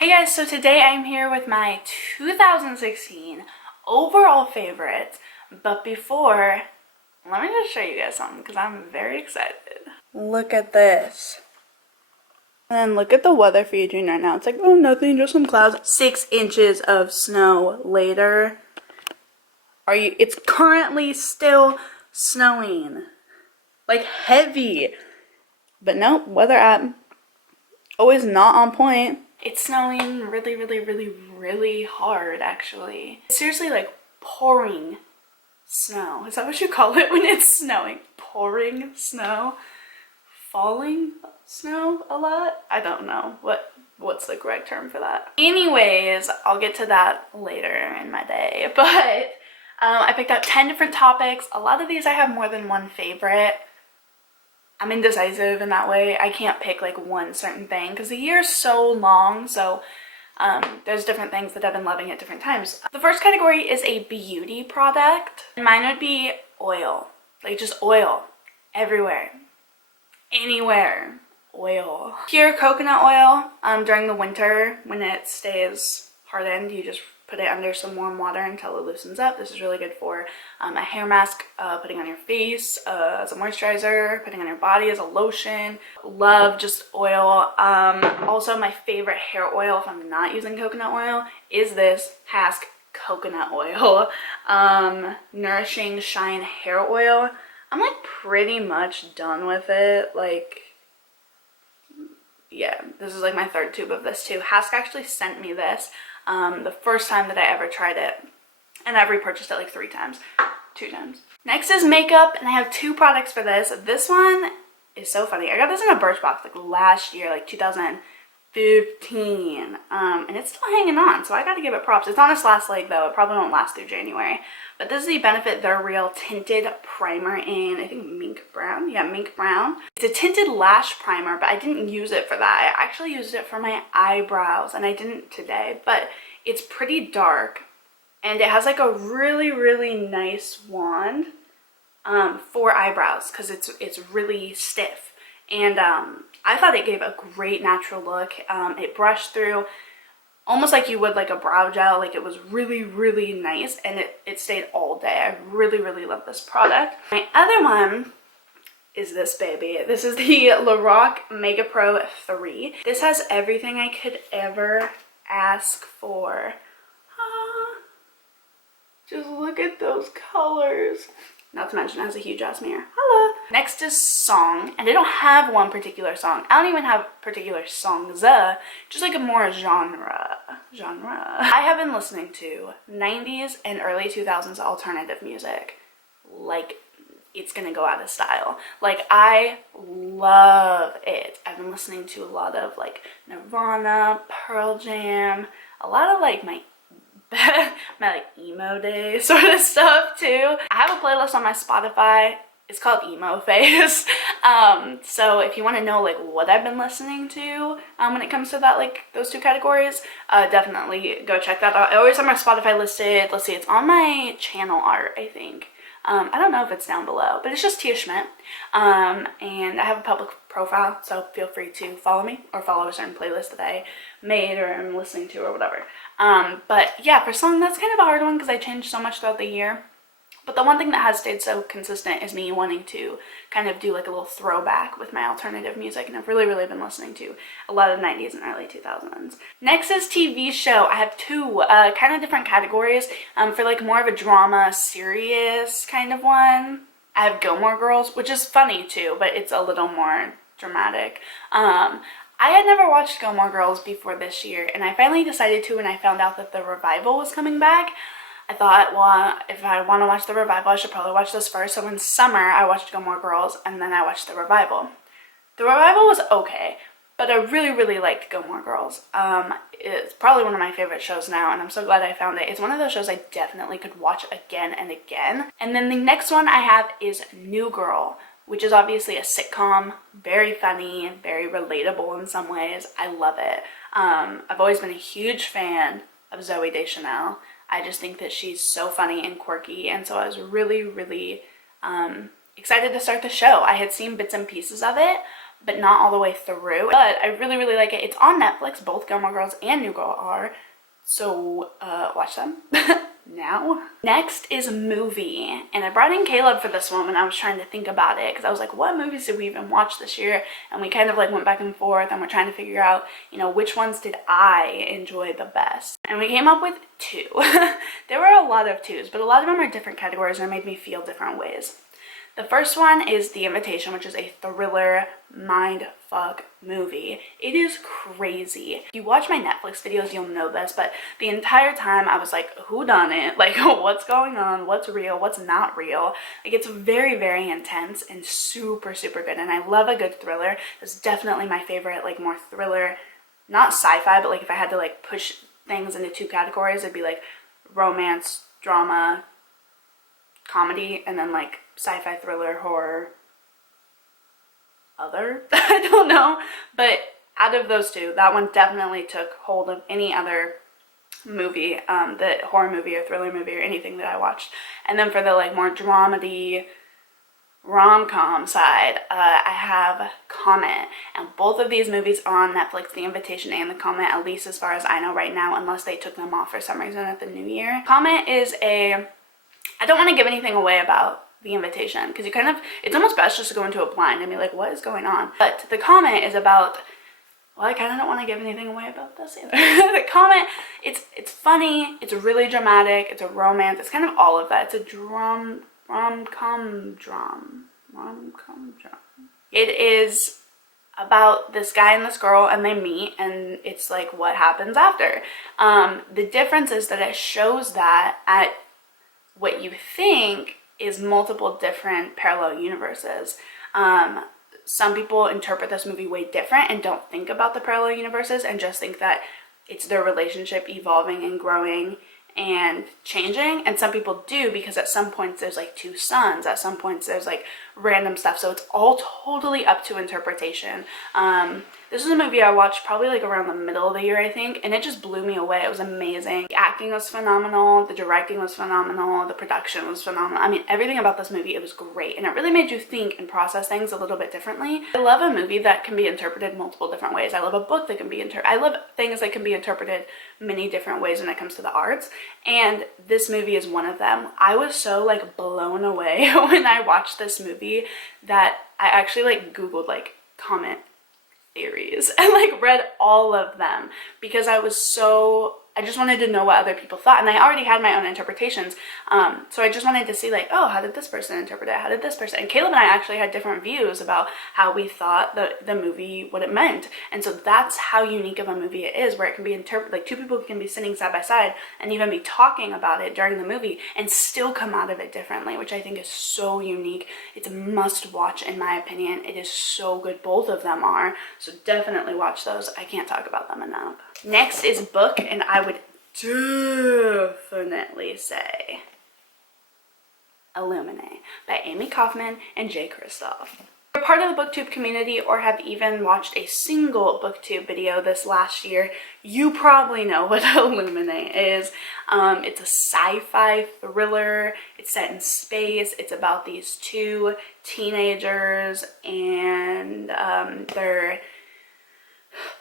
Hey guys, so today I'm here with my 2016 overall favorites, but before, let me just show you guys something because I'm very excited. Look at this. And then look at the weather featuring right now. It's like, oh, nothing, just some clouds. 6 inches of snow later. It's currently still snowing. Like heavy. But nope, weather app. Always not on point. It's snowing really hard, actually. It's seriously like pouring snow. Is that what you call it when it's snowing? Pouring snow? Falling snow a lot? I don't know what's the correct term for that. Anyways, I'll get to that later in my day. But I picked up 10 different topics. A lot of these I have more than one favorite. I'm indecisive in that way. I can't pick like one certain thing because the year is so long, so there's different things that I've been loving at different times. The first category is a beauty product. Mine would be oil, like just oil everywhere, anywhere, oil. Pure coconut oil. During the winter when it stays hardened, you just put it under some warm water until it loosens up. This is really good for a hair mask, putting on your face, as a moisturizer, putting on your body as a lotion. Love just oil. Also, my favorite hair oil, if I'm not using coconut oil, is this Hask coconut oil. Nourishing Shine hair oil. I'm like pretty much done with it. Like, yeah, this is like my third tube of this too. Hask actually sent me this the first time that I ever tried it, and I've repurchased it like 2 times. Next is makeup, and I have 2 products for this. This one is so funny. I got this in a Birchbox like last year, like 2015, and it's still hanging on, so I gotta give it props. It's on its last leg though. It probably won't last through January. But this is the Benefit They're Real tinted primer in, I think, mink brown. Yeah, mink brown. It's a tinted lash primer, but I didn't use it for that. I actually used it for my eyebrows, and I didn't today, but it's pretty dark, and it has like a really nice wand for eyebrows because it's really stiff, and I thought it gave a great natural look. It brushed through almost like you would like a brow gel. Like, it was really nice, and it stayed all day. I really love this product. My other one is this baby. This is the Lorac Mega Pro 3. This has everything I could ever ask for. Just look at those colors. Not to mention it has a huge ass mirror. Hello. Next is song, and I don't have one particular song. I don't even have particular songs, just like a more genre. I have been listening to 90s and early 2000s alternative music. Like, it's gonna go out of style. Like, I love it. I've been listening to a lot of like Nirvana, Pearl Jam, a lot of like my like emo day sort of stuff too. I have a playlist on my Spotify. It's called Emo Phase. So if you want to know like what I've been listening to when it comes to that, like those 2 categories, definitely go check that out. I always have my Spotify listed. Let's see, it's on my channel art, I think. I don't know if it's down below, but it's just tiaschmidt. And I have a public profile, so feel free to follow me or follow a certain playlist that I made or am listening to or whatever. But yeah, for song, that's kind of a hard one because I changed so much throughout the year. But the one thing that has stayed so consistent is me wanting to kind of do like a little throwback with my alternative music, and I've really been listening to a lot of 90s and early 2000s. Next is TV show. I have 2 kind of different categories. For like more of a drama, serious kind of one, I have Gilmore Girls, which is funny too, but it's a little more dramatic. I had never watched Gilmore Girls before this year, and I finally decided to when I found out that the revival was coming back. I thought, well, if I want to watch the revival, I should probably watch this first. So in summer, I watched Gilmore Girls, and then I watched the revival. The revival was okay, but I really liked Gilmore Girls. It's probably one of my favorite shows now, and I'm so glad I found it. It's one of those shows I definitely could watch again and again. And then the next one I have is New Girl, which is obviously a sitcom, very funny and very relatable in some ways. I love it. I've always been a huge fan of Zooey Deschanel. I just think that she's so funny and quirky, and so I was really excited to start the show. I had seen bits and pieces of it, but not all the way through. But I really, really like it. It's on Netflix. Both Gilmore Girls and New Girl are. So watch them now. Next is movie. And I brought in Caleb for this one when I was trying to think about it, because I was like, what movies did we even watch this year? And we kind of like went back and forth, and we're trying to figure out, you know, which ones did I enjoy the best. And we came up with 2. There were a lot of 2s, but a lot of them are different categories and made me feel different ways. The first one is The Invitation, which is a thriller mindfuck movie. It is crazy. If you watch my Netflix videos, you'll know this, but the entire time I was like, who done it? Like, what's going on? What's real? What's not real? Like, it's very, very intense and super, super good. And I love a good thriller. It's definitely my favorite, like, more thriller, not sci-fi, but like if I had to like push things into 2 categories, it'd be like romance, drama, comedy, and then like sci-fi, thriller, horror, other. I don't know, but out of those 2, that one definitely took hold of any other movie, the horror movie or thriller movie or anything that I watched. And then for the like more dramedy rom-com side, I have Comet, and both of these movies are on Netflix, The Invitation and The Comet, at least as far as I know right now, unless they took them off for some reason at the new year. Comet is I don't want to give anything away about The Invitation, because you kind of, it's almost best just to go into it blind and be like, what is going on? But The Comet is about, well, I kind of don't want to give anything away about this either. The Comet, it's funny, it's really dramatic, it's a romance, it's kind of all of that. It's a rom-com drum. It is about this guy and this girl, and they meet, and it's like what happens after. The difference is that it shows that at what you think is multiple different parallel universes. Some people interpret this movie way different and don't think about the parallel universes and just think that it's their relationship evolving and growing and changing, and some people do, because at some points there's like 2 sons, at some points there's like random stuff, so it's all totally up to interpretation. This is a movie I watched probably like around the middle of the year, I think, and it just blew me away. It was amazing. The acting was phenomenal, the directing was phenomenal, the production was phenomenal. I mean, everything about this movie, it was great, and it really made you think and process things a little bit differently. I love a movie that can be interpreted multiple different ways. I love a book that can be I love things that can be interpreted many different ways when it comes to the arts, and this movie is one of them. I was so like blown away when I watched this movie that I actually like Googled like Comet theories and like read all of them, because I just wanted to know what other people thought, and I already had my own interpretations, so I just wanted to see like, oh, how did this person interpret it, how did this person, and Caleb and I actually had different views about how we thought the movie, what it meant. And so that's how unique of a movie it is, where it can be interpreted, like 2 people can be sitting side by side and even be talking about it during the movie and still come out of it differently, which I think is so unique. It's a must watch in my opinion. It is so good, both of them are, so definitely watch those. I can't talk about them enough. Next is book, and I would definitely say Illuminate by Amy Kaufman and Jay Kristoff. If you're part of the booktube community or have even watched a single booktube video this last year, you probably know what Illuminate is. It's a sci-fi thriller. It's set in space. It's about these 2 teenagers and their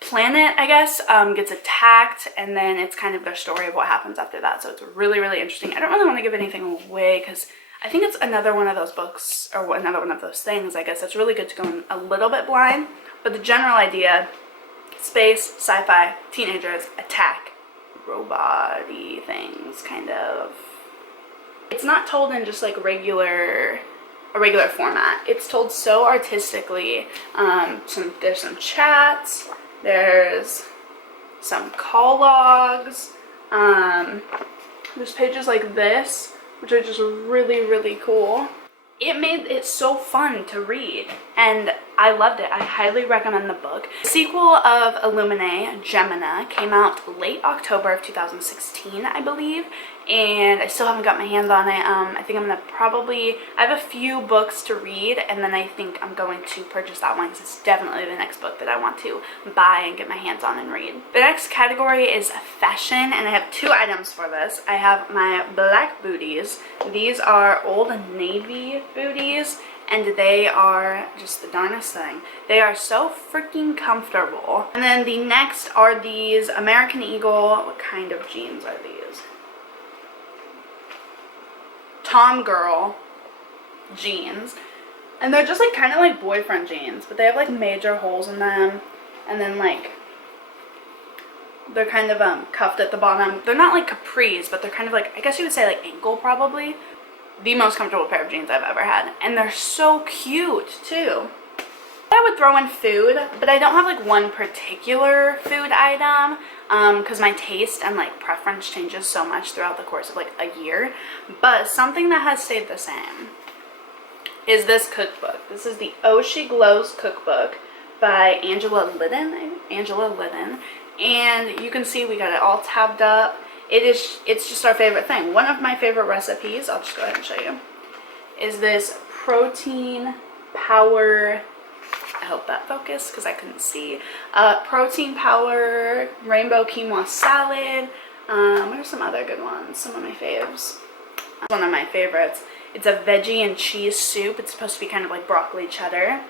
planet, I guess, gets attacked, and then it's kind of their story of what happens after that. So it's really, really interesting. I don't really want to give anything away, because I think it's another one of those books, or another one of those things, I guess, that's really good to go in a little bit blind. But the general idea, space, sci-fi, teenagers, attack, robot-y things, kind of. It's not told in just like a regular format. It's told so artistically. There's some chats, there's some call logs, there's pages like this, which are just really, really cool. It made it so fun to read, and I loved it. I highly recommend the book. The sequel of Illuminate, Gemina, came out late October of 2016, I believe, and I still haven't got my hands on it. I think I'm gonna I have a few books to read, and then I think I'm going to purchase that one, because it's definitely the next book that I want to buy and get my hands on and read. The next category is fashion, and I have 2 items for this. I have my black booties. These are Old Navy booties, and they are just the darnest thing. They are so freaking comfortable. And then the next are these American Eagle. What kind of jeans are these? Tom Girl jeans. And they're just like kind of like boyfriend jeans, but they have like major holes in them, and then like they're kind of cuffed at the bottom. They're not like capris, but they're kind of like, I guess you would say like ankle probably. The most comfortable pair of jeans I've ever had, and they're so cute too. I would throw in food, but I don't have like one particular food item because my taste and like preference changes so much throughout the course of like a year. But something that has stayed the same is this cookbook. This is the Oh She Glows cookbook by Angela Liddon. And you can see we got it all tabbed up. It's just our favorite thing. One of my favorite recipes, I'll just go ahead and show you, is this protein power, I hope that focused because I couldn't see, protein power rainbow quinoa salad. What are some other good ones? Some of my faves. One of my favorites. It's a veggie and cheese soup. It's supposed to be kind of like broccoli cheddar.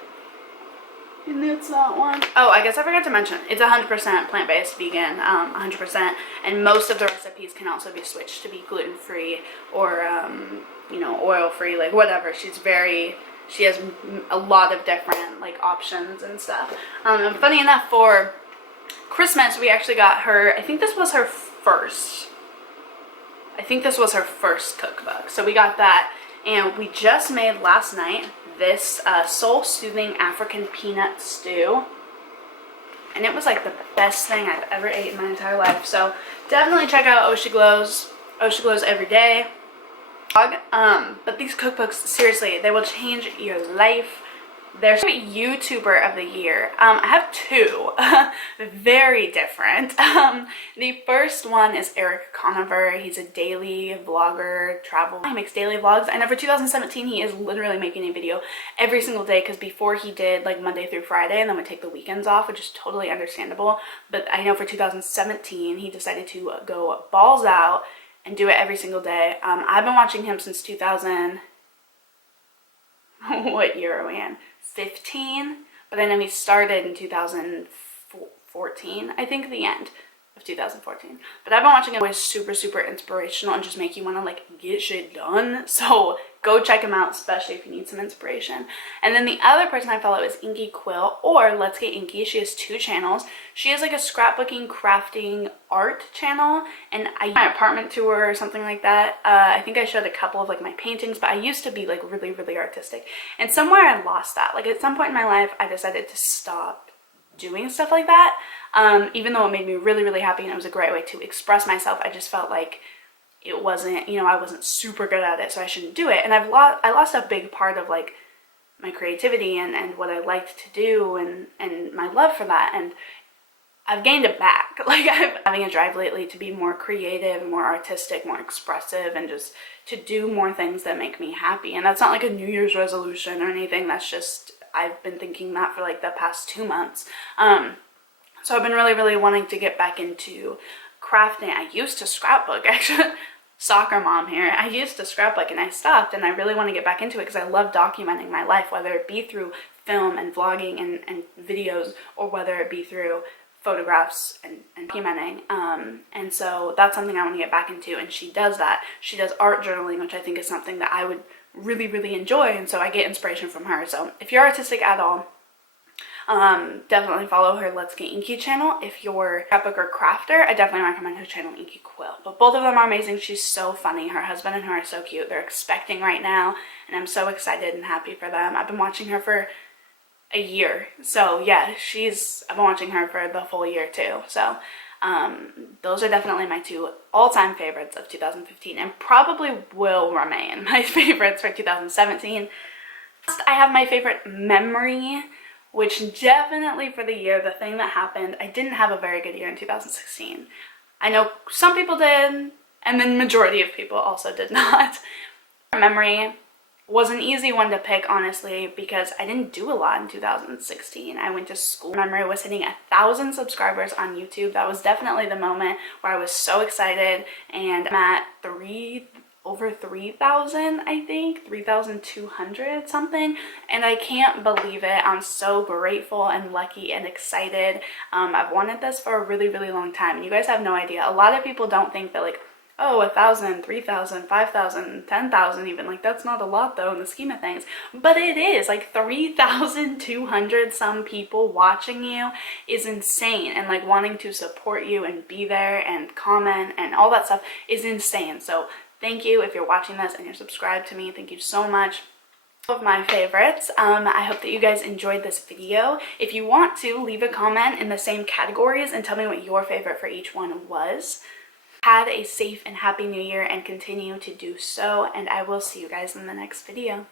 And it's that one. Oh, I guess I forgot to mention, it's 100% plant-based, vegan, 100%. And most of the recipes can also be switched to be gluten-free or, you know, oil-free, like whatever. She has a lot of different like options and stuff. And funny enough, for Christmas, we actually got her, I think this was her first cookbook. So we got that, and we just made last night this soul-soothing African peanut stew, and it was like the best thing I've ever ate in my entire life. So definitely check out Oh She Glows. Oh She Glows every day. But these cookbooks, seriously, they will change your life. There's a YouTuber of the year. I have two, very different. The first one is Eric Conover. He's a daily vlogger, travel. He makes daily vlogs, and for 2017, he is literally making a video every single day, because before he did like Monday through Friday and then would take the weekends off, which is totally understandable. But I know for 2017, he decided to go balls out and do it every single day. I've been watching him since 2000. What year are we in? 15, but I know he started in 2014, I think, the end of 2014. But I've been watching him. He's super inspirational and just make you want to like get shit done. So go check him out, especially if you need some inspiration. And then the other person I follow is Inky Quill, or Let's Get Inky. She has two channels. She has like a scrapbooking, crafting, art channel, and I my apartment tour or something like that. I think I showed a couple of like my paintings, but I used to be like really artistic, and somewhere I lost that. Like at some point in my life, I decided to stop doing stuff like that. Even though it made me really happy and it was a great way to express myself, I just felt like it wasn't, you know, I wasn't super good at it, so I shouldn't do it. And I lost a big part of like my creativity and what I liked to do and my love for that, and I've gained it back. Like I'm having a drive lately to be more creative, more artistic, more expressive, and just to do more things that make me happy. And that's not like a New Year's resolution or anything. That's just, I've been thinking that for like the past 2 months. So I've been really wanting to get back into crafting. I used to scrapbook, actually. Soccer mom here. I used to scrapbook and I stopped, and I really want to get back into it because I love documenting my life, whether it be through film and vlogging and videos, or whether it be through photographs and documenting. And so that's something I want to get back into, and she does that. She does art journaling, which I think is something that I would really enjoy, and so I get inspiration from her. So if you're artistic at all, definitely follow her Let's Get Inky channel. If you're a scrapbooker or crafter, I definitely recommend her channel, Inky Quill. But both of them are amazing. She's so funny. Her husband and her are so cute. They're expecting right now, and I'm so excited and happy for them. I've been watching her for a year. So yeah, I've been watching her for the full year too. So those are definitely my two all-time favorites of 2015, and probably will remain my favorites for 2017. Next, I have my favorite memory, which definitely for the year, the thing that happened, I didn't have a very good year in 2016. I know some people did, and the majority of people also did not. Memory was an easy one to pick, honestly, because I didn't do a lot in 2016. I went to school. Memory was hitting 1,000 subscribers on YouTube. That was definitely the moment where I was so excited, and I'm at over 3,000, I think 3,200 something, and I can't believe it. I'm so grateful and lucky and excited. I've wanted this for a really long time, and you guys have no idea. A lot of people don't think that like, oh, 1,000, 3,000, 5,000, 10,000 even, like that's not a lot though in the scheme of things, but it is. Like 3,200 some people watching you is insane, and like wanting to support you and be there and comment and all that stuff is insane. So thank you if you're watching this and you're subscribed to me. Thank you so much. Of my favorites. I hope that you guys enjoyed this video. If you want to, leave a comment in the same categories and tell me what your favorite for each one was. Have a safe and happy new year and continue to do so, and I will see you guys in the next video.